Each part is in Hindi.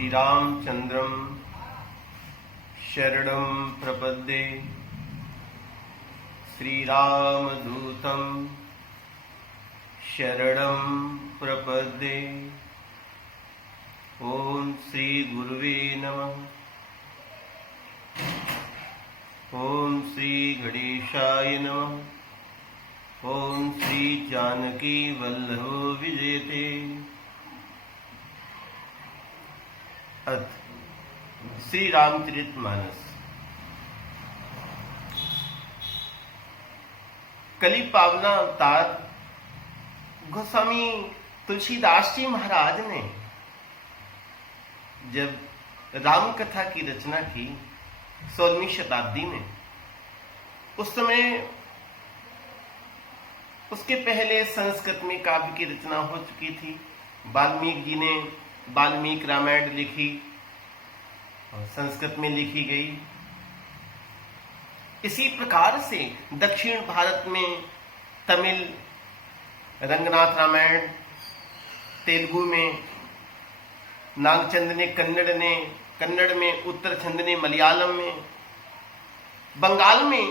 श्रीरामचन्द्रं शरणं प्रपद्ये। श्रीरामदूतं शरणं प्रपद्ये। ओम श्री गुरुवे नमः। ओम श्री गणेशाय नमः। ओम श्री जानकी वल्लभ विजयते। श्री रामचरितमानस कली पावना अवतार गोस्वामी तुलसीदास जी महाराज ने जब राम कथा की रचना की 16वीं शताब्दी में, उस समय उसके पहले संस्कृत में काव्य की रचना हो चुकी थी। वाल्मीकि जी ने वाल्मीकि रामायण लिखी और संस्कृत में लिखी गई। इसी प्रकार से दक्षिण भारत में तमिल रंगनाथ रामायण, तेलुगु में नागचंद ने कन्नड़ में, उत्तरछंद ने मलयालम में, बंगाल में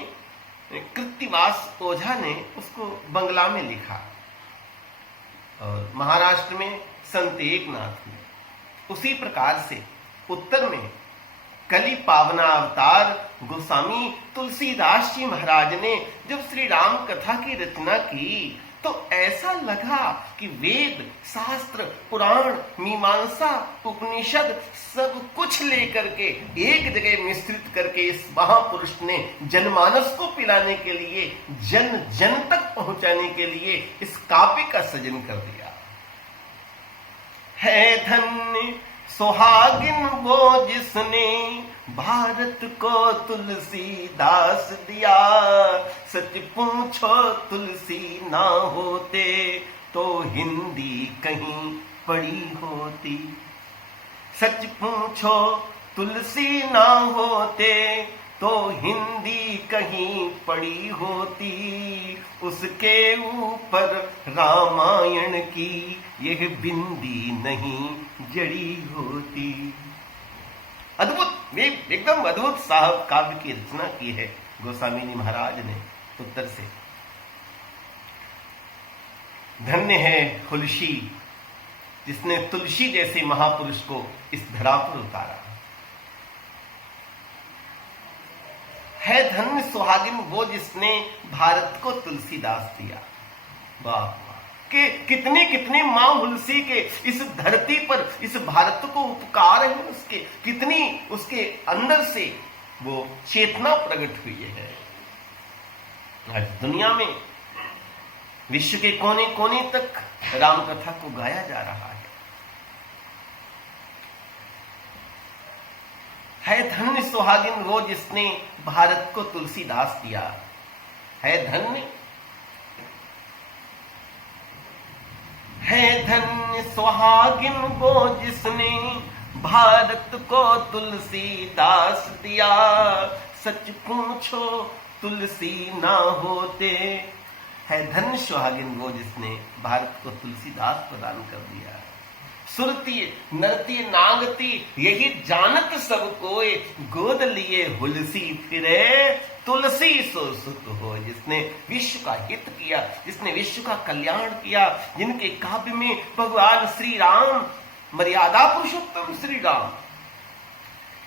कृत्तिवास ओझा ने उसको बंगला में लिखा और महाराष्ट्र में संत एकनाथ ने। उसी प्रकार से उत्तर में कली पावना अवतार गोस्वामी तुलसीदास जी महाराज ने जब श्री राम कथा की रचना की तो ऐसा लगा कि वेद, शास्त्र, पुराण, मीमांसा, उपनिषद सब कुछ लेकर के एक जगह मिश्रित करके इस महापुरुष ने जनमानस को पिलाने के लिए, जन जन तक पहुंचाने के लिए इस काव्य का सृजन कर दिया। है धन्य सुहागिन वो जिसने भारत को तुलसीदास दिया। सच पूछो तुलसी ना होते तो हिंदी कहीं पड़ी होती। सच पूछो तुलसी ना होते तो हिंदी कहीं पड़ी होती। उसके ऊपर रामायण की यह बिंदी नहीं जड़ी होती। अद्भुत, एकदम अद्भुत साहब काव्य की रचना की है गोस्वामी जी महाराज ने उत्तर से। धन्य है तुलसी जिसने तुलसी जैसे महापुरुष को इस धरा पर उतारा। है धन्य सुहागिन वो जिसने भारत को तुलसीदास दिया। वाह वाह, कि कितने कितने मां तुलसी के इस धरती पर, इस भारत को उपकार है उसके, कितनी उसके अंदर से वो चेतना प्रकट हुई है। आज दुनिया में विश्व के कोने कोने तक राम कथा को गाया जा रहा है। धन्य सुहागिन वो जिसने भारत को तुलसीदास दिया। है धन्य सुहागिन वो जिसने भारत को तुलसीदास दिया। सच पूछो तुलसी ना होते। है धन्य सुहागिन वो जिसने भारत को तुलसीदास प्रदान कर दिया। सुरती नरती नागती यही जानत सब कोई, गोद लिए हुलसी फिरे तुलसी सो सुत हो। जिसने विश्व का हित किया, जिसने विश्व का कल्याण किया, जिनके काव्य में भगवान श्री राम, मर्यादा पुरुषोत्तम श्री राम,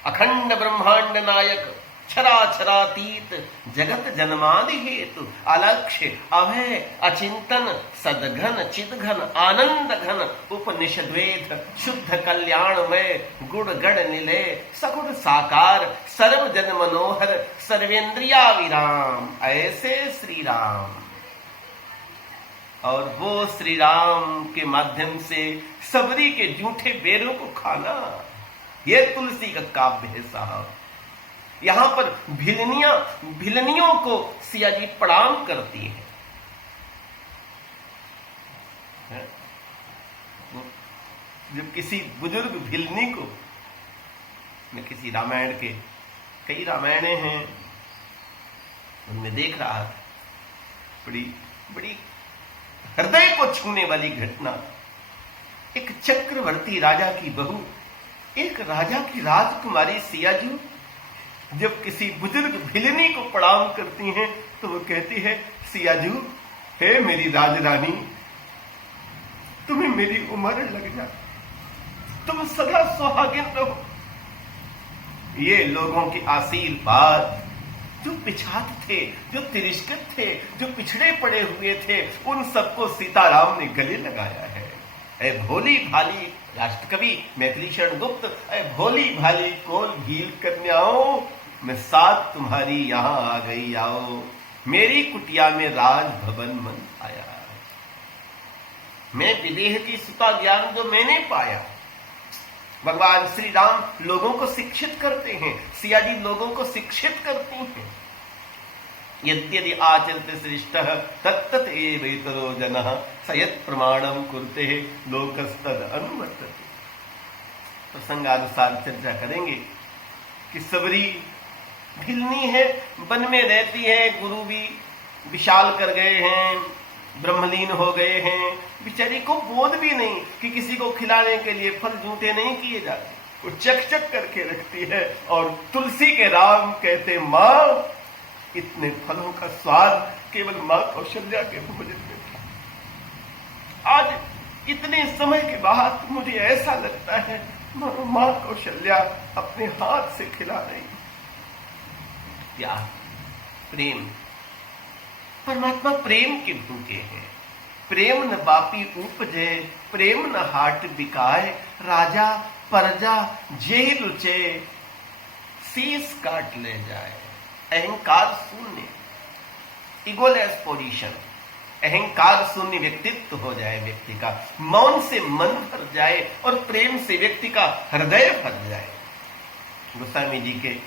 अखंड ब्रह्मांड नायक, क्षराक्षरातीत, जगत जन्मादि हेतु, अलक्ष्य, अभय, अचिंतन, सदघन, चिदघन, आनंद घन, उपनिषद्वेद, शुद्ध कल्याणमय, गुण गण निलय, सगुण साकार, सर्व जन मनोहर, सर्वेंद्रिया विराम, ऐसे श्री राम। और वो श्री राम के माध्यम से सबरी के जूठे बेरों को खाना, ये तुलसी का काव्य है साहब। यहां पर भिलनियों को सिया जी प्रणाम करती हैं। जब किसी बुजुर्ग भिलनी को, मैं किसी रामायण के, कई रामायणे हैं, उनमें देख रहा था, बड़ी हृदय को छूने वाली घटना। एक चक्रवर्ती राजा की बहू एक राजा की राजकुमारी सियाजू जब किसी बुजुर्ग भिलनी को प्रणाम करती हैं तो वो कहती है, सियाजू, हे मेरी राजरानी, तुम्हें मेरी उम्र लग जा, तुम सदा सुहागिन रहो। ये लोगों की आशीर्वाद, जो पिछात थे, जो तिरस्कृत थे, जो पिछड़े पड़े हुए थे, उन सबको सीताराम ने गले लगाया है। ऐ भोली भाली राष्ट्रकवि मैथिली शरण गुप्त, ऐ भोली भाली कोल भील कन्याओं, मैं साथ तुम्हारी यहां आ गई आओ, मेरी कुटिया में राज भवन मन आया। मैं विदेह की सुता ज्ञान जो मैंने पाया। भगवान श्री राम लोगों को शिक्षित करते हैं, सिया जी लोगों को शिक्षित करती हैं। यद्यदि आचरते श्रेष्ठ तत्तत एवेतरो जनः सयत् प्रमाणम कुरुते लोकस्तद अनुवर्तते। प्रसंगानुसार चर्चा करेंगे कि सबरी भिलनी है, वन में रहती है, गुरु भी विशाल कर गए हैं, ब्रह्मलीन हो गए हैं, बेचारी को बोध भी नहीं कि किसी को खिलाने के लिए फल जूते नहीं किए जाते, वो चक चक करके रखती है। और तुलसी के राम कहते, मां, इतने फलों का स्वाद केवल मां कौशल्या के भोजन में था। आज इतने समय के बाद मुझे ऐसा लगता है मां कौशल्या अपने हाथ से खिला रही। प्यार, प्रेम, परमात्मा प्रेम के भूखे हैं। प्रेम न बापी उपजे, प्रेम न हाट बिकाए, राजा परजा जेल लुचे, शीश काट ले जाए। अहंकार शून्य, इगोलेस पोजीशन, अहंकार शून्य व्यक्तित्व हो जाए व्यक्ति का, मौन से मन भर जाए और प्रेम से व्यक्ति का हृदय भर जाए। गोस्वामी जी के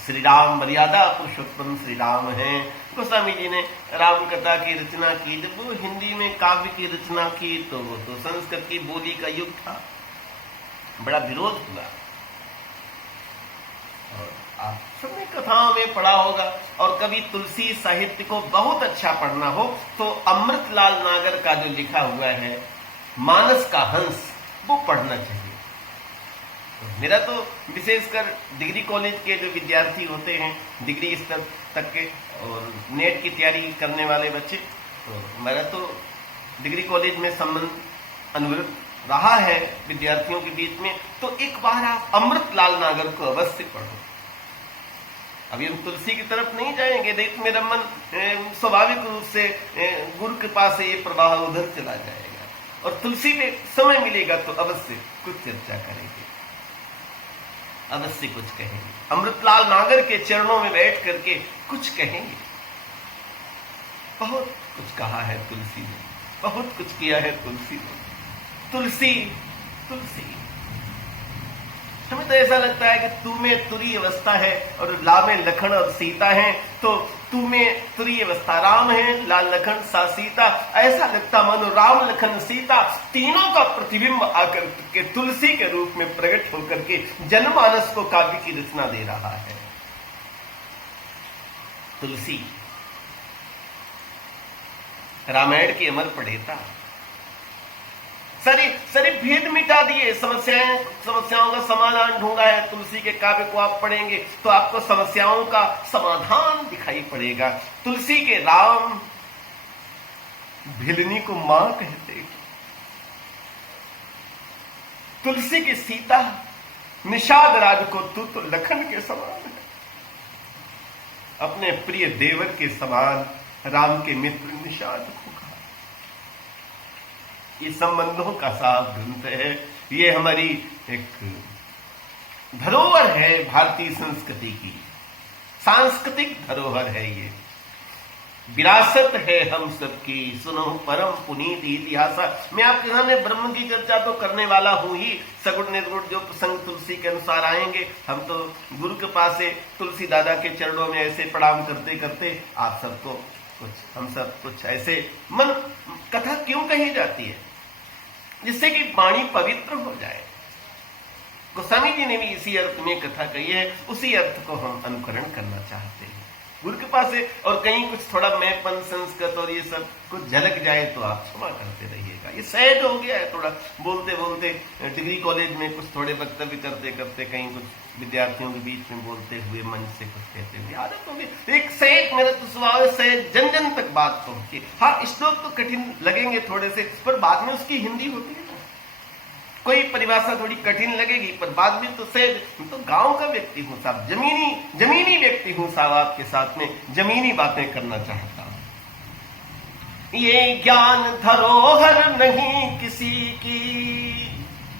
श्री राम मर्यादा पुरुषोत्तम श्री राम हैं। गोस्वामी जी ने राम कथा की रचना की, जब वो हिंदी में काव्य की रचना की तो वो तो संस्कृत की बोली का युग था, बड़ा विरोध हुआ। और आप सबने कथाओं में पढ़ा होगा, और कभी तुलसी साहित्य को बहुत अच्छा पढ़ना हो तो अमृतलाल नागर का जो लिखा हुआ है मानस का हंस, वो पढ़ना चाहिए। मेरा तो विशेषकर डिग्री कॉलेज के जो विद्यार्थी होते हैं, डिग्री स्तर तक के और नेट की तैयारी करने वाले बच्चे, तो मेरा तो डिग्री कॉलेज में संबंध अनुरूप रहा है विद्यार्थियों के बीच में। तो एक बार आप अमृतलाल नागर को अवश्य पढ़ो। अभी हम तुलसी की तरफ नहीं जाएंगे, दैत मेरा मन स्वाभाविक रूप से गुरु कृपा से ये प्रवाह उधर चला जाएगा, और तुलसी में समय मिलेगा तो अवश्य कुछ चर्चा करेंगे, अवश्य कुछ कहेंगे। अमृतलाल नागर के चरणों में बैठ करके कुछ कहेंगे। बहुत कुछ कहा है तुलसी ने, बहुत कुछ किया है तुलसी ने। तुलसी, तुलसी, हमें तो ऐसा लगता है कि तू में तुरी अवस्था है और ला में लखन और सीता है, तो तू में तुरी अवस्था राम है, लाल लखन सा सीता। ऐसा लगता मानो राम लखन सीता तीनों का प्रतिबिंब आकर के तुलसी के रूप में प्रकट होकर के जनमानस को काव्य की रचना दे रहा है। तुलसी रामायण की अमर पढ़ेता, सारे भेद मिटा दिए, समस्याओं का समाधान ढूंढा है। तुलसी के काव्य को आप पढ़ेंगे तो आपको समस्याओं का समाधान दिखाई पड़ेगा। तुलसी के राम भिलनी को मां कहते, तुलसी की सीता निषाद राज को तू तो लखन के समान है, अपने प्रिय देवर के समान राम के मित्र निषाद को कहा। ये संबंधों का साफ ग्रंथ है, ये हमारी एक धरोहर है, भारतीय संस्कृति की सांस्कृतिक धरोहर है, ये विरासत है हम सबकी। सुनो परम पुनीत इतिहास। मैं आपके सामने ब्रह्म की चर्चा तो करने वाला हूं ही, सगुण निर्गुण जो प्रसंग तुलसी के अनुसार आएंगे, हम तो गुरु के पास से तुलसी दादा के चरणों में ऐसे प्रणाम करते करते आप सबको कुछ, हम सब कुछ ऐसे मन, कथा क्यों कही जाती है? जिससे कि वाणी पवित्र हो जाए। गोस्वामी जी ने भी इसी अर्थ में कथा कही है, उसी अर्थ को हम अनुकरण करना चाहते हैं। गुरु कृपा से। और कहीं कुछ थोड़ा मैंपन संस्कृत और ये सब कुछ झलक जाए तो आप क्षमा करते रहिएगा। ये सहज हो गया है, थोड़ा बोलते बोलते डिग्री कॉलेज में कुछ थोड़े वक्तव्य करते करते कहीं कुछ विद्यार्थियों के बीच में बोलते हुए मंच से कुछ कहते हुए आदत हो गई। एक सहज मेरा तो स्वभाव है, सहज जन जन तक बात पहुंचे। हाँ, श्लोक तो कठिन लगेंगे थोड़े से, पर बाद में उसकी हिंदी होती है। कोई परिभाषा थोड़ी कठिन लगेगी पर बाद में तो सहज। तो गांव का व्यक्ति हूं साहब, जमीनी व्यक्ति हूं साहब, आपके साथ में जमीनी बातें करना चाहता हूं। ये ज्ञान धरोहर नहीं किसी की,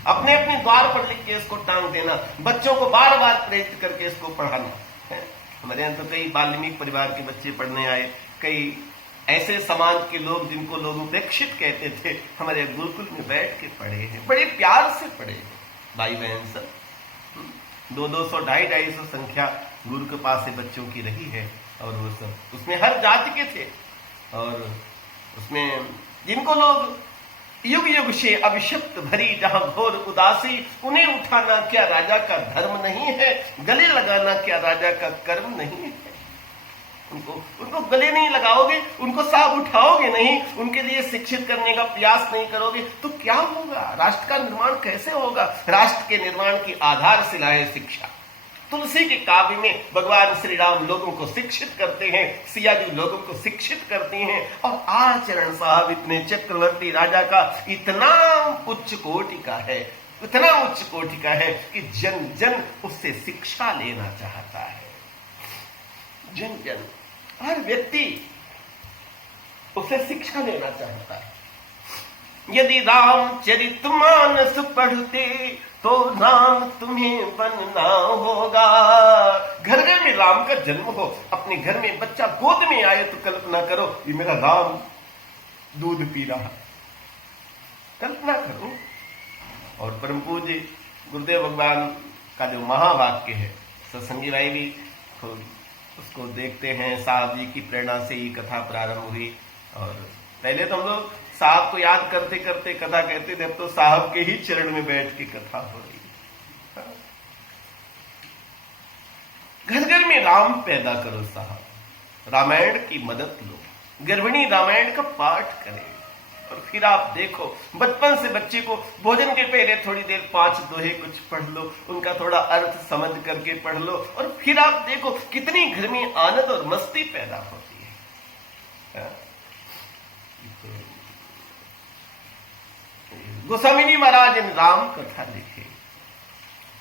अपने अपने द्वार पर लिख के इसको टांग देना, बच्चों को बार बार प्रेरित करके इसको पढ़ाना है। हमारे यहाँ तो कई वाल्मीकि परिवार के बच्चे पढ़ने आए, कई ऐसे समाज के लोग जिनको लोग उपेक्षित कहते थे, हमारे गुरुकुल में बैठ के पढ़े हैं, बड़े प्यार से पढ़े हैं भाई बहन सब। 200 250 संख्या गुरु के पास से बच्चों की रही है। और वो सब उसमें हर जाति के थे, और उसमें जिनको लोग युग युग से अभिशप्त भरी जहां घोर उदासी, उन्हें उठाना क्या राजा का धर्म नहीं है, गले लगाना क्या राजा का कर्म नहीं है। उनको गले नहीं लगाओगे, उनको साफ उठाओगे नहीं, उनके लिए शिक्षित करने का प्रयास नहीं करोगे तो क्या होगा? राष्ट्र का निर्माण कैसे होगा? राष्ट्र के निर्माण की आधारशिला है शिक्षा। तुलसी के काव्य में भगवान श्री राम लोगों को शिक्षित करते हैं, सिया जी लोगों को शिक्षित करती हैं, और आचरण साहब इतने चक्रवर्ती राजा का इतना उच्च कोटि का है, इतना उच्च कोटि का है कि जन जन उससे शिक्षा लेना चाहता है। जन जन, हर व्यक्ति उसे शिक्षा लेना चाहता है। यदि रामचरितमानस पढ़ते तो राम तुम्हें बनना होगा। घर घर में राम का जन्म हो, अपने घर में बच्चा गोद में आए तो कल्पना करो ये मेरा राम दूध पी रहा, कल्पना करो। और परम पूज्य गुरुदेव भगवान का जो महावाक्य है, सत्संगी भाई भी उसको देखते हैं। साहब जी की प्रेरणा से ये कथा प्रारंभ हुई, और पहले तो हम लोग साहब को याद करते करते कथा कहते थे, अब तो साहब के ही चरण में बैठ के कथा हो रही है। घर घर में राम पैदा करो साहब, रामायण की मदद लो, गर्भिणी रामायण का पाठ करें, और फिर आप देखो बचपन से बच्चे को भोजन के पहले थोड़ी देर 5 दोहे कुछ पढ़ लो, उनका थोड़ा अर्थ समझ करके पढ़ लो, और फिर आप देखो कितनी घर में आनंद और मस्ती पैदा होती है। गोस्वामी जी महाराज ने राम कथा लिखी,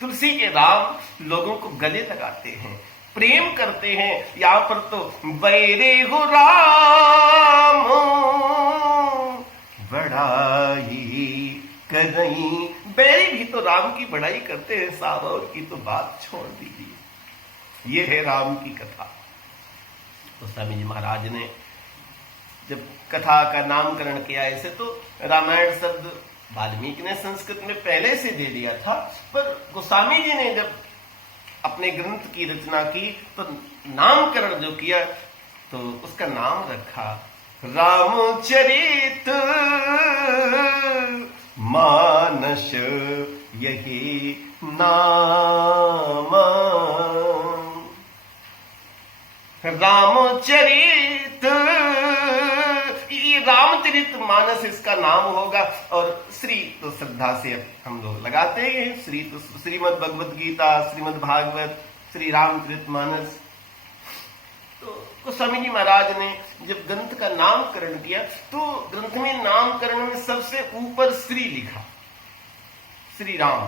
तुलसी के राम लोगों को गले लगाते हैं, प्रेम करते हैं। यहां पर तो बैरे हो राम बड़ाई करई, बैरी भी तो राम की बड़ाई करते हैं साहब, और की तो बात छोड़ दीजिए। ये है राम की कथा। तो स्वामी जी महाराज ने जब कथा का नामकरण किया ऐसे, तो रामायण शब्द वाल्मीकि ने संस्कृत में पहले से दे दिया था, पर गोस्वामी जी ने जब अपने ग्रंथ की रचना की तो नामकरण जो किया तो उसका नाम रखा रामचरित मानस, यही नाम। रामचरित, ये रामचरित मानस इसका नाम होगा। और श्री तो श्रद्धा से हम लोग लगाते हैं, श्री तो श्रीमद् भगवद गीता, श्रीमद् भागवत, श्री रामचरित मानस। तो गोस्वामी जी महाराज ने जब ग्रंथ का नामकरण किया तो ग्रंथ में नामकरण में सबसे ऊपर श्री लिखा, श्री राम,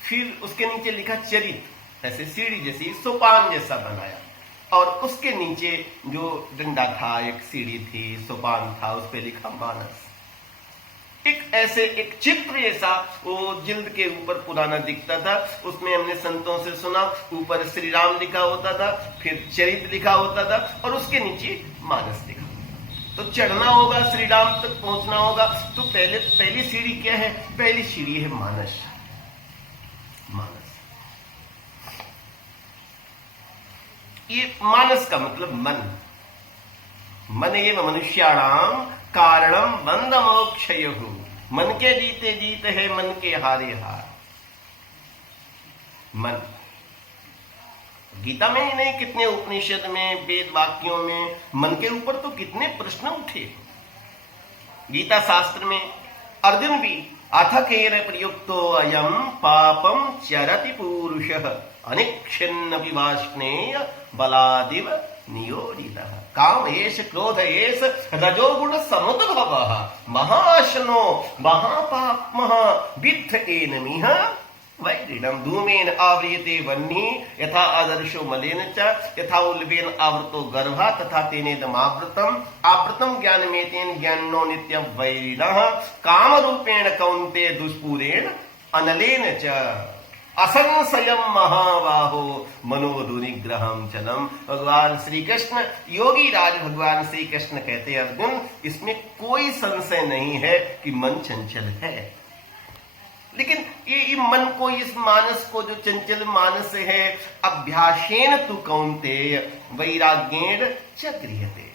फिर उसके नीचे लिखा चरित, ऐसे सीढ़ी जैसी सोपान जैसा बनाया, और उसके नीचे जो डंडा था, एक सीढ़ी थी, सोपान था, उस पे लिखा मानस। एक ऐसे एक चित्र जैसा वो जिल्द के ऊपर पुराना दिखता था, उसमें हमने संतों से सुना ऊपर श्री राम लिखा होता था, फिर चरित लिखा होता था, और उसके नीचे मानस लिखा। तो चढ़ना होगा, श्री राम तक पहुंचना होगा, तो पहली सीढ़ी क्या है? पहली सीढ़ी है मानस। मानस, ये मानस का मतलब मन। मन ये मनुष्याणाम कारणम बंध मोक्षयहु, मन के जीते जीत है मन के हारे हार। मन, गीता में ही नहीं, कितने उपनिषद में, वेद वाक्यों में मन के ऊपर तो कितने प्रश्न उठे। गीता शास्त्र में अर्जुन भी अथ केन प्रयुक्तो अयम पापम चरति पुरुषः अनिच्छिन्न विवाष्णेय बलादिव नियोडितः। काम एष क्रोध एष रजोगुण समुद्भवः महाशनो महापाप्मः विद्ध एनमिह वैरिणम। धूमेन आवृयते वह्निः यथा आदर्शो मलेन च यथा उल्बेन आवृतो गर्भः तथा तेनेदमावृतम् आवृतम् ज्ञानमेतेन ज्ञानिनो नित्यं वैरिणः। कामरूपेण कौन्तेय दुष्पूरेण अनलेन च असंशयम महाबाहो मनोदुनिग्रहम चलम। भगवान श्री कृष्ण, योगी राज भगवान श्री कृष्ण कहते हैं अर्जुन, इसमें कोई संशय नहीं है कि मन चंचल है, लेकिन ये मन को, इस मानस को, जो चंचल मानस है, अभ्यासेन तु कौन्तेय वैराग्येण च गृह्यते।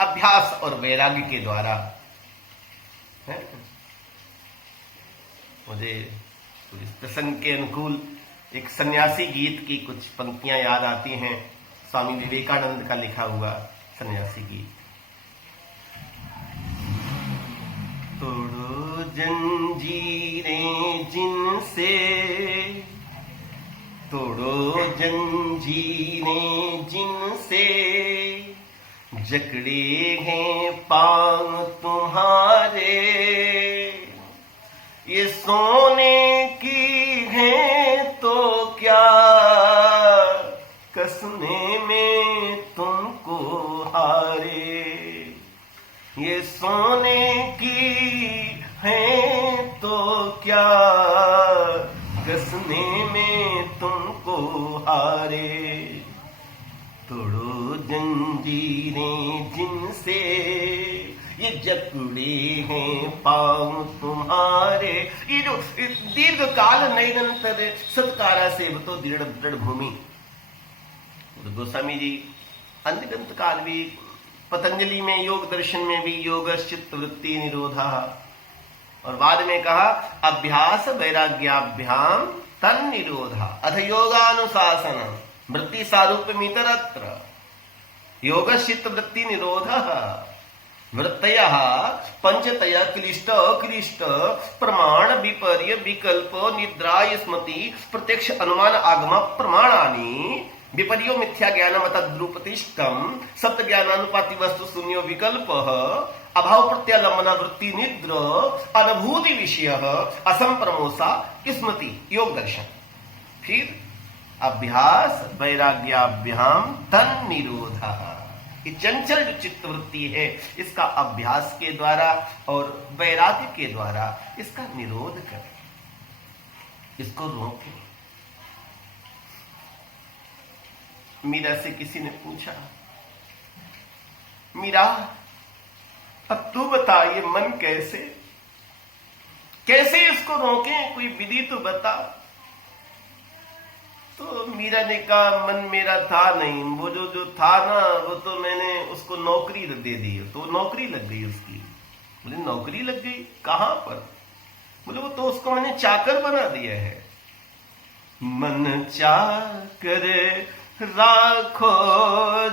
अभ्यास और वैराग्य के द्वारा है? मुझे इस प्रसंग के अनुकूल एक सन्यासी गीत की कुछ पंक्तियां याद आती हैं, स्वामी विवेकानंद का लिखा हुआ सन्यासी गीत। तोड़ो जंजीरें जिनसे, तोड़ो जंजीरें जिनसे जकड़े हैं पांव तुम्हारे, ये सोने की है तो क्या कसने में तुमको हारे। ये सोने की है तो क्या कसने में तुमको हारे। तोड़ो जंजीरें जिनसे ये जकड़े हैं पांव तुम्हारे। ये जो दीर्घ काल निरंतर सत्कारा सेवतो दृढ़ दृढ़ भूमि। गोस्वामी जी अंतगंत काल भी पतंजलि में योग दर्शन में भी योगश्चित्त वृत्ति निरोधा, और बाद में कहा अभ्यास वैराग्याभ्याम तन निरोधा अथ योगानुशासनम वृत्ति सारूप्यमितरत्र योगश्चित्त वृत्ति निरोधः। वृत्तयः पंचतया क्लिष्ट अक्लिष्ट प्रमाण विपर्य विकल्प निद्रा स्मृति प्रत्यक्ष अनुमान आगम प्रमाणानि विपर्यो मिथ्या ज्ञानम तद्रूपतिष्ठम सप्त ज्ञानानुपाति वस्तु शून्यो विकल्प अभाव प्रत्यालंबना वृत्ति निद्र अनुभूति विषय असंप्रमोसा स्मृति योग दर्शन। फिर अभ्यास वैराग्याभ्याम तन निरोधः। ये चंचल जो चित्त वृत्ति है, इसका अभ्यास के द्वारा और वैराग्य के द्वारा इसका निरोध करें, इसको रोकें। मीरा से किसी ने पूछा, मीरा अब तू बता ये मन कैसे इसको रोकें, कोई विधि तो बता। तो मीरा ने कहा मन मेरा था नहीं, वो जो था ना वो तो मैंने उसको नौकरी दे दी, तो नौकरी लग गई उसकी। बोले नौकरी लग गई, कहां पर? बोले वो तो उसको मैंने चाकर बना दिया है। मन चाकर राखो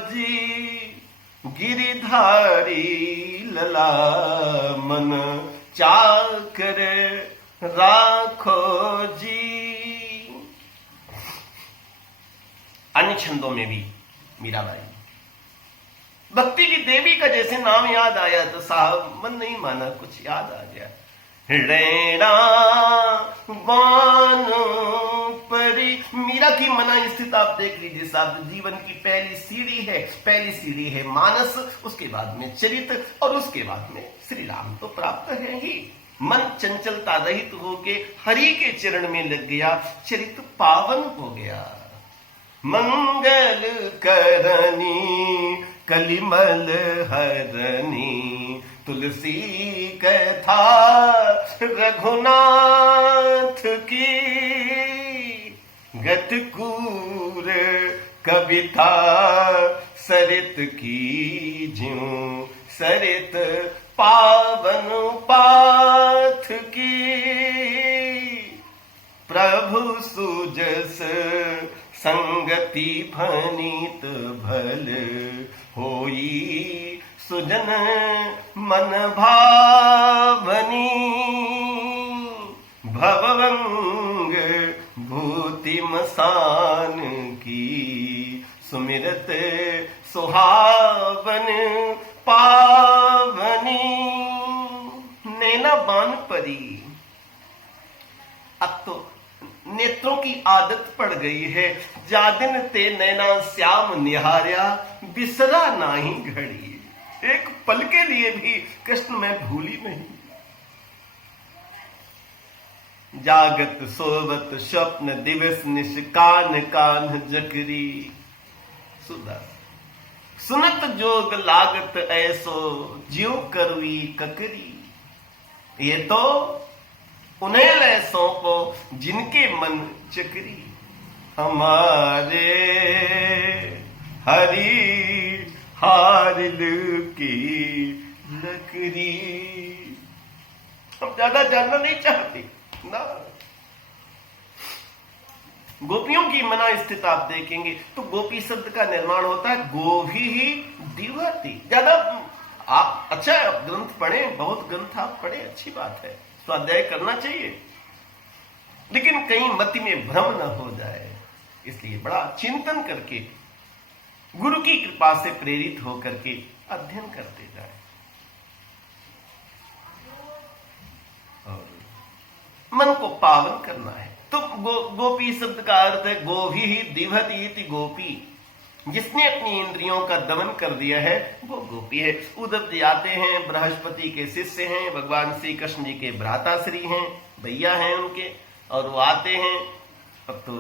जी गिरिधारी लला, मन चाकर राखो जी। अन्य छंदों में भी मीराबाई भक्ति की देवी का जैसे नाम याद आया तो साहब मन नहीं माना, कुछ याद आ गया। रैना बानो परी, मीरा की मना स्थित आप देख लीजिए साहब। जीवन की पहली सीढ़ी है मानस, उसके बाद में चरित्र और उसके बाद में श्री राम तो प्राप्त है ही। मन चंचलता रहित होके हरि के चरण में लग गया, चरित्र पावन हो गया। मंगल करनी कलिमल हरनी तुलसी कथा रघुनाथ की, गतकूर कविता सरित की ज्यों सरित पावन पाथ की। प्रभु सुजस संगति फनीत भल होई सुजन मन भावनी भवंग भूति मसान की सुमिरत सुहावन पावनी। नैना बान परी, अब तो नेत्रों की आदत पड़ गई है। जादिन ते नैना श्याम निहार्या बिसरा नाही घड़ी। एक पल के लिए भी कृष्ण मैं भूली नहीं। जागत सोवत स्वप्न दिवस निश कान कान जकरी। सुनत जोग लागत ऐसो ज्यो करवी ककरी। ये तो उन्हें ले सौंपो जिनके मन चकरी। हमारे हरी हारिल की लकड़ी। हम ज्यादा जानना नहीं चाहते ना। गोपियों की मना स्थित आप देखेंगे तो गोपी शब्द का निर्माण होता है गोभी ही दिवती। ज्यादा आप अच्छा ग्रंथ पढ़े, बहुत ग्रंथ आप पढ़े, अच्छी बात है, स्वाध्याय करना चाहिए, लेकिन कहीं मति में भ्रम न हो जाए, इसलिए बड़ा चिंतन करके गुरु की कृपा से प्रेरित होकर के अध्ययन करते जाए। और मन को पावन करना है। तो गोपी शब्द का अर्थ है गोभी ही दिवती इति गोपी। जिसने अपनी इंद्रियों का दमन कर दिया है वो गोपी है। उद्धव जी आते हैं, बृहस्पति के शिष्य हैं, भगवान श्री कृष्ण जी के भ्राताश्री हैं, भैया हैं उनके, और वो आते हैं। अब तो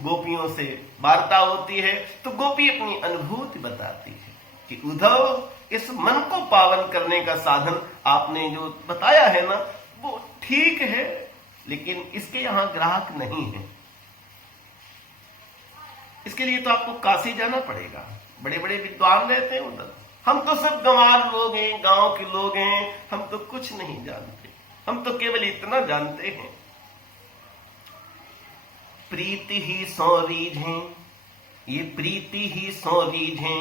गोपियों से वार्ता होती है तो गोपी अपनी अनुभूति बताती है कि उद्धव इस मन को पावन करने का साधन आपने जो बताया है ना वो ठीक है, लेकिन इसके यहां ग्राहक नहीं है। इसके लिए तो आपको काशी जाना पड़ेगा। बड़े बड़े विद्वान रहते हैं उधर। हम तो सब गंवार लोग हैं, गांव के लोग हैं, हम तो कुछ नहीं जानते। हम तो केवल इतना जानते हैं प्रीति ही सौ रीझ है, ये प्रीति ही सौ रीझ है,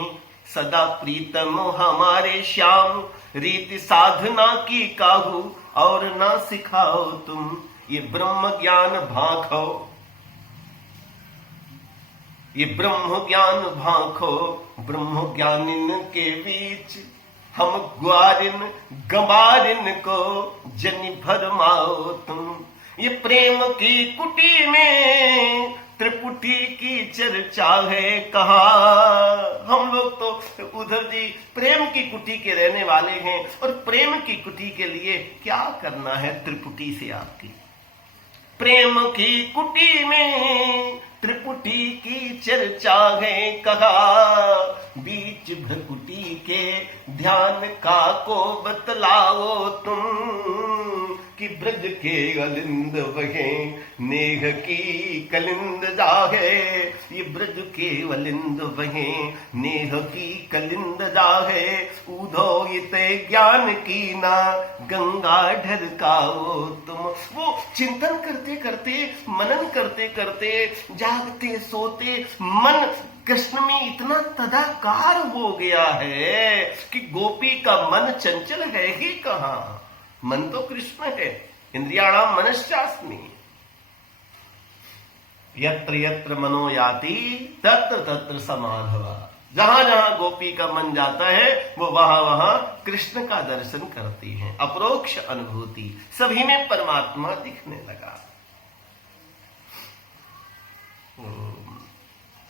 सदा प्रीतम हमारे श्याम, रीति साधना की काहू और ना सिखाओ तुम, ये ब्रह्म ज्ञान भाखो, ये ब्रह्म ज्ञान भाखो, ब्रह्म ज्ञानिन के बीच हम ग्वारिन गंवारिन को जनि भरमाओ तुम। ये प्रेम की कुटी में त्रिपुटी की चर्चा है कहा। हम लोग तो उधर जी प्रेम की कुटी के रहने वाले हैं, और प्रेम की कुटी के लिए क्या करना है त्रिपुटी से आपकी। प्रेम की कुटी में त्रिपुटी की चर्चा है कहा, बीच भ्रकुटी के ध्यान का को बतलाओ तुम, कि ब्रज के अलिंद बहे नेह की कलिंद जाहे, ये ब्रज के अलिंद बहे नेह की कलिंद जाहे, उधोयित ज्ञान की ना गंगा ढरकाओ तुम। वो चिंतन करते करते, मनन करते करते, जागते सोते मन कृष्ण में इतना तदाकार हो गया है कि गोपी का मन चंचल है ही कहां। मन तो कृष्ण है। इंद्रियाणाम मनश्चास्मि, यत्र यत्र मनो याति तत्र तत्र समाधवा। जहां जहां गोपी का मन जाता है वो वहां वहां कृष्ण का दर्शन करती हैं। अपरोक्ष अनुभूति, सभी में परमात्मा दिखने लगा।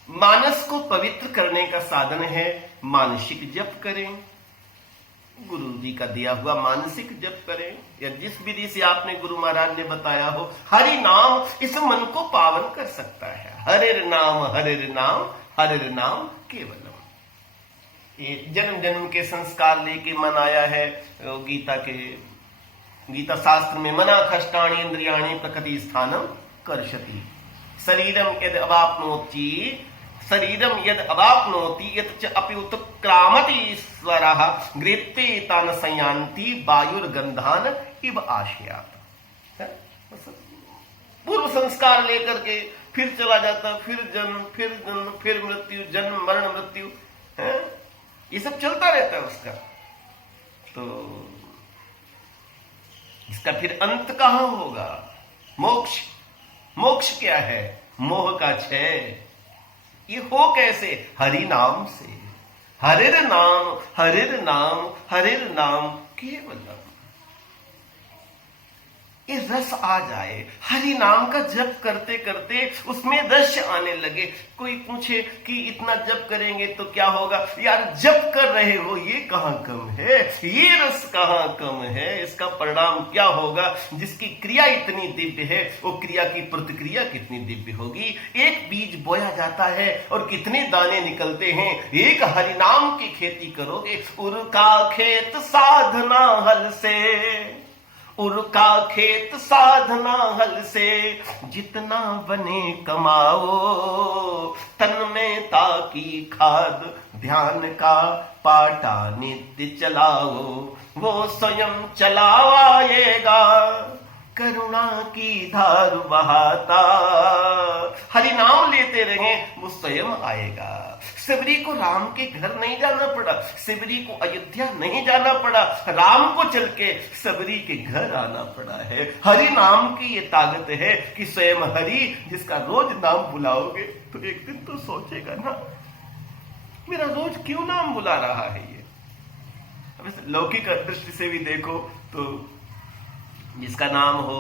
मानस को पवित्र करने का साधन है मानसिक जप करें, गुरु जी का दिया हुआ मानसिक जप करें, या जिस विधि से आपने गुरु महाराज ने बताया हो। हरि नाम इस मन को पावन कर सकता है। हरिर नाम हरिर नाम केवलम। ये जन्म जन्म के संस्कार लेके मन आया है। गीता शास्त्र में मना खष्टाणी इंद्रियाणी प्रकृति स्थानम कर्षति, शरीरम यद अवाप्नोति शरीरम यद अवाप्नोति यत् अपि उत्क्रामति ईश्वरः गृह्ते तान संयान्ति वायुर्गंधान इव आशयात्। पूर्व संस्कार लेकर के फिर चला जाता, फिर जन्म, फिर मृत्यु, जन्म मरण मृत्यु है, ये सब चलता रहता है उसका। तो इसका फिर अंत कहां होगा? मोक्ष। मोक्ष क्या है? मोह का क्षय। ये हो कैसे? हरि नाम से। हरिर नाम, हरिर नाम, हरिर नाम केवलम। ये रस आ जाए, हरि नाम का जप करते करते उसमें रस आने लगे। कोई पूछे कि इतना जप करेंगे तो क्या होगा? यार जप कर रहे हो ये कहां कम है, ये रस कहां कम है, इसका परिणाम क्या होगा? जिसकी क्रिया इतनी दिव्य है वो क्रिया की प्रतिक्रिया कितनी दिव्य होगी। एक बीज बोया जाता है और कितने दाने निकलते हैं। एक हरि नाम की खेती करोगे, उरका खेत साधना हल से, उरका खेत साधना हल से, जितना बने कमाओ, तन में ताकी खाद ध्यान का पाटा नित्य चलाओ, वो स्वयं चलावाएगा करुणा की धार बहाता। हरि नाम लेते रहें, वो स्वयं आएगा। सबरी को राम के घर नहीं जाना पड़ा, सबरी को अयोध्या नहीं जाना पड़ा, राम को चल के सबरी के घर आना पड़ा है। हरि नाम की ये ताकत है कि स्वयं हरि जिसका रोज नाम बुलाओगे तो एक दिन तो सोचेगा ना, मेरा रोज क्यों नाम बुला रहा है ये। अब लौकिक दृष्टि से भी देखो तो जिसका नाम हो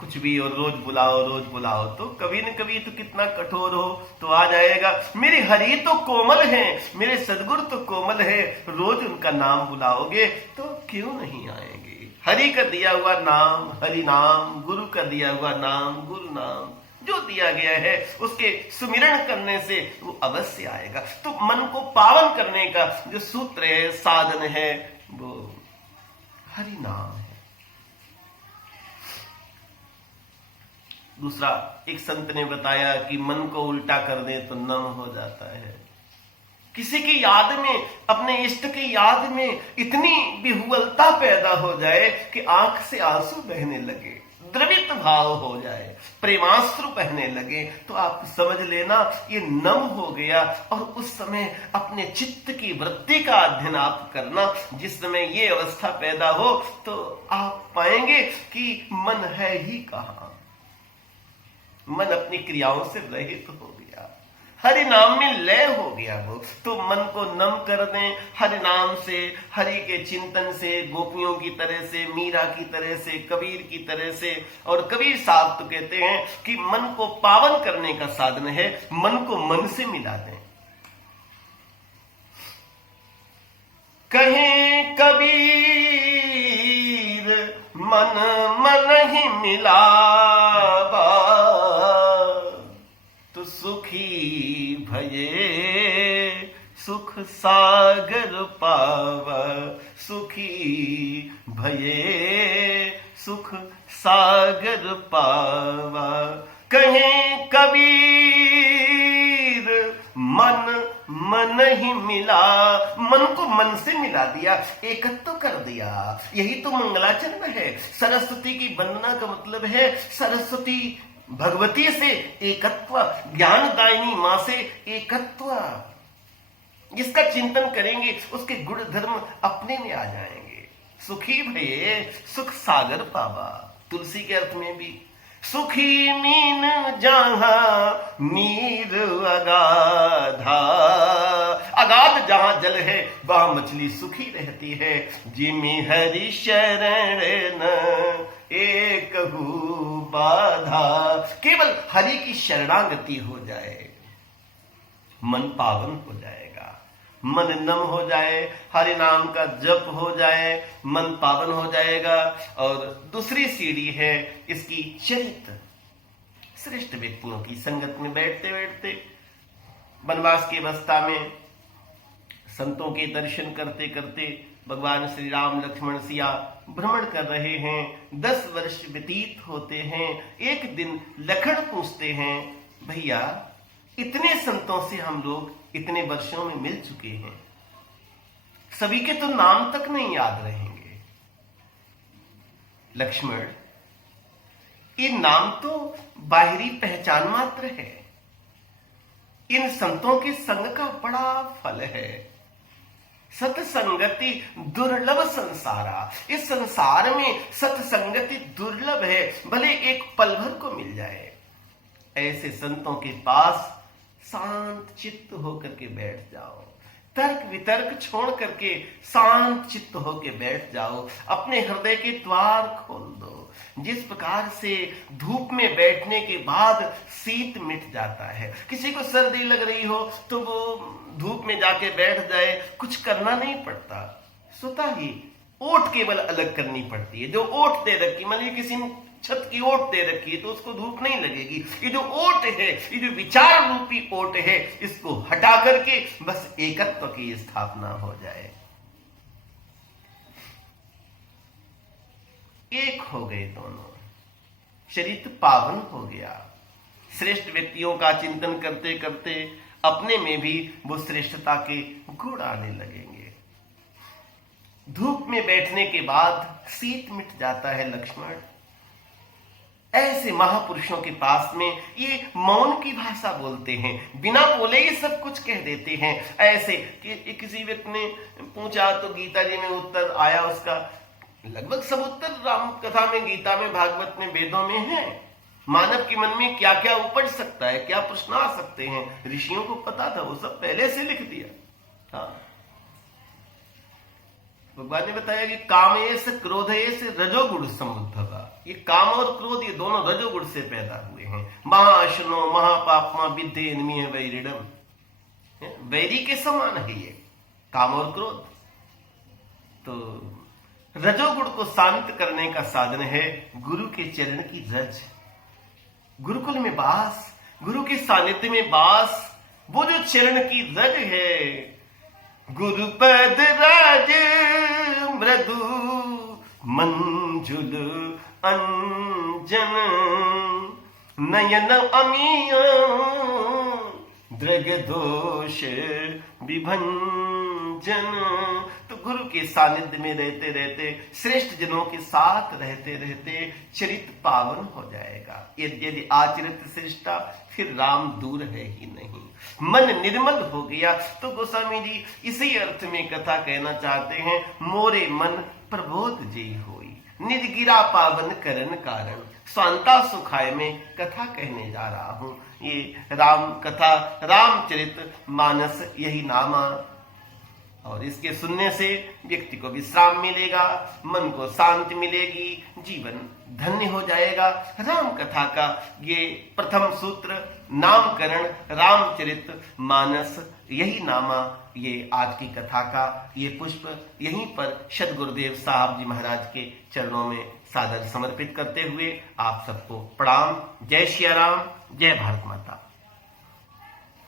कुछ भी और रोज बुलाओ तो कभी न कभी तो कितना कठोर हो तो आ जाएगा। मेरे हरि तो कोमल हैं, मेरे सदगुरु तो कोमल है, रोज उनका नाम बुलाओगे तो क्यों नहीं आएंगे। हरि का दिया हुआ नाम हरि नाम, गुरु का दिया हुआ नाम गुरु नाम, जो दिया गया है उसके सुमिरण करने से वो अवश्य आएगा। तो मन को पावन करने का जो सूत्र है, साधन है, वो हरि नाम है। दूसरा, एक संत ने बताया कि मन को उल्टा कर दे तो नम हो जाता है। किसी की याद में, अपने इष्ट की याद में इतनी विह्वलता पैदा हो जाए कि आंख से आंसू बहने लगे, द्रवित भाव हो जाए, प्रेमाश्रु बहने लगे, तो आप समझ लेना ये नम हो गया। और उस समय अपने चित्त की वृत्ति का अध्ययन आप करना। जिस समय ये अवस्था पैदा हो तो आप पाएंगे कि मन है ही कहां, मन अपनी क्रियाओं से रहित हो गया, हरि नाम में लय हो गया वो। तो मन को नम कर दें हरि नाम से, हरि के चिंतन से, गोपियों की तरह से, मीरा की तरह से, कबीर की तरह से। और कबीर साहब तो कहते हैं कि मन को पावन करने का साधन है, मन को मन से मिला दें। कहें कबीर मन मन ही मिलावा, तो सुखी भये सुख सागर पावा, सुखी भये सुख सागर पावा। कहें कबीर मन मन ही मिला, मन को मन से मिला दिया, एकत्व कर दिया। यही तो मंगलाचरण है। सरस्वती की वंदना का मतलब है सरस्वती भगवती से एकत्व, ज्ञानदायिनी मां से एकत्व। जिसका चिंतन करेंगे उसके गुण धर्म अपने में आ जाएंगे। सुखी भये सुख सागर पावा, तुलसी के अर्थ में भी सुखी मीन जहां नीर अगाधा, अगाध जहां जल है वहां मछली सुखी रहती है। जिमि हरि शरण न एकहु बाधा, केवल हरि की शरणागति हो जाए मन पावन हो जाएगा, मन नम हो जाए, हरि नाम का जप हो जाए, मन पावन हो जाएगा। और दूसरी सीढ़ी है इसकी चरित्र। श्रेष्ठ व्यक्तियों की संगत में बैठते बैठते, वनवास की अवस्था में संतों के दर्शन करते करते भगवान श्री राम लक्ष्मण सिया भ्रमण कर रहे हैं। 10 वर्ष व्यतीत होते हैं। एक दिन लखन पूछते हैं, भैया इतने संतों से हम लोग इतने वर्षों में मिल चुके हैं, सभी के तो नाम तक नहीं याद रहेंगे। लक्ष्मण ये नाम तो बाहरी पहचान मात्र है, इन संतों के संग का बड़ा फल है। सत्संगति दुर्लभ संसारा, इस संसार में सत्संगति दुर्लभ है, भले एक पल भर को मिल जाए। ऐसे संतों के पास शांत चित्त होकर के बैठ जाओ, तर्क वितर्क छोड़ करके शांत चित्त होकर बैठ जाओ, अपने हृदय के द्वार खोल दो। जिस प्रकार से धूप में बैठने के बाद शीत मिट जाता है, किसी को सर्दी लग रही हो तो वो धूप में जाके बैठ जाए, कुछ करना नहीं पड़ता, स्वतः ही ओट केवल अलग करनी पड़ती है। जो ओट दे रखी, मान लीजिए किसी ने छत की ओट दे रखी है तो उसको धूप नहीं लगेगी। ये जो ओट है, ये जो विचार रूपी ओट है, इसको हटा करके बस एकत्व की स्थापना हो जाए। एक हो गए दोनों, शरीर पावन हो गया। श्रेष्ठ व्यक्तियों का चिंतन करते करते अपने में भी वो श्रेष्ठता के गुण आने लगेंगे। धूप में बैठने के बाद शीत मिट जाता है लक्ष्मण। ऐसे महापुरुषों के पास में ये मौन की भाषा बोलते हैं, बिना बोले ही सब कुछ कह देते हैं। ऐसे कि किसी व्यक्ति ने पूछा तो गीता जी में उत्तर आया, उसका लगभग सब उत्तर राम कथा में, गीता में, भागवत में, वेदों में है। मानव के मन में क्या क्या उपज सकता है, क्या प्रश्न आ सकते हैं, ऋषियों को पता था, वो सब पहले से लिख दिया। हाँ, भगवान ने बताया कि कामेश क्रोधेश रजोगुण समुद्भवा, ये काम और क्रोध ये दोनों रजोगुण से पैदा हुए हैं। महाअश्नो महापापमा विद्धे इनमें वैरिडम, वैरी के समान है ये काम और क्रोध। तो रजोगुण को शांत करने का साधन है गुरु के चरण की रज, गुरुकुल में वास, गुरु के सानिध्य में वास, वो जो चरण की रज है। गुरुपद राज मृदु मंजुल अंजन, नयन अमीय दृग दोष विभंजन। तो गुरु के सानिध्य में रहते रहते, श्रेष्ठ जनों के साथ रहते रहते चरित पावन हो जाएगा। यदि आचरित श्रेष्ठा, फिर राम दूर है ही नहीं। मन निर्मल हो गया तो गोस्वामी जी इसी अर्थ में कथा कहना चाहते हैं, मोरे मन प्रबोध जी होई, निज गिरा पावन करन कारण। स्वांता सुखाय में कथा कहने जा रहा हूं। ये राम कथा, रामचरित मानस यही नामा, और इसके सुनने से व्यक्ति को विश्राम मिलेगा, मन को शांति मिलेगी, जीवन धन्य हो जाएगा। राम कथा का ये प्रथम सूत्र, नामकरण रामचरित मानस यही नामा, ये आज की कथा का ये पुष्प यहीं पर सद्गुरुदेव साहब जी महाराज के चरणों में सादर समर्पित करते हुए आप सबको प्रणाम। जय श्री राम, जय भारत माता।